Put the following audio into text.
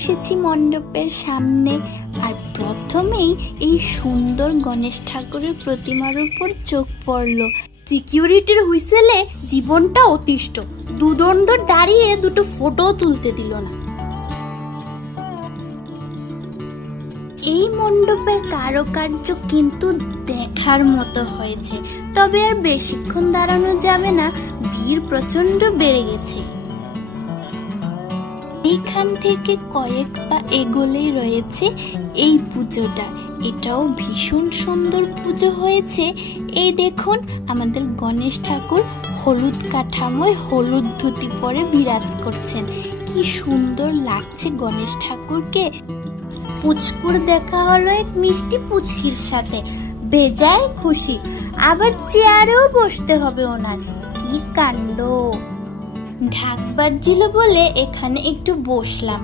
এসেছি মণ্ডপের সামনে। আর প্রথমেই এই সুন্দর গণেশ ঠাকুরের প্রতিমার উপর চোখ পড়ল। সিকিউরিটির হুইসেলে জীবনটা অতিষ্ঠ, দুদণ্ড দাঁড়িয়ে দুটো ফটো তুলতে দিল না। এই মণ্ডপের কারুকার্য কিন্তু দেখার মতো হয়েছে, তবে আর বেশিক্ষণ দাঁড়ানো যাবে না, ভিড় প্রচন্ড বেড়ে গেছে। এখান থেকে কয়েক পা এগোলেই রয়েছে এই পুজোটা। এটাও ভীষণ সুন্দর পুজো হয়েছে। এই দেখুন, আমাদের গণেশ ঠাকুর হলুদ কাঠামোয় হলুদ ধুতি পরে বিরাজ করছেন। কি সুন্দর লাগছে গণেশ ঠাকুরকে। পুচকুর দেখা হলো এক মিষ্টি পুচকির সাথে, বেজায় খুশি। আবার চেয়ারেও বসতে হবে ওনার। কি কাণ্ড! ঢাক বাজছিল বলে এখানে একটু বসলাম।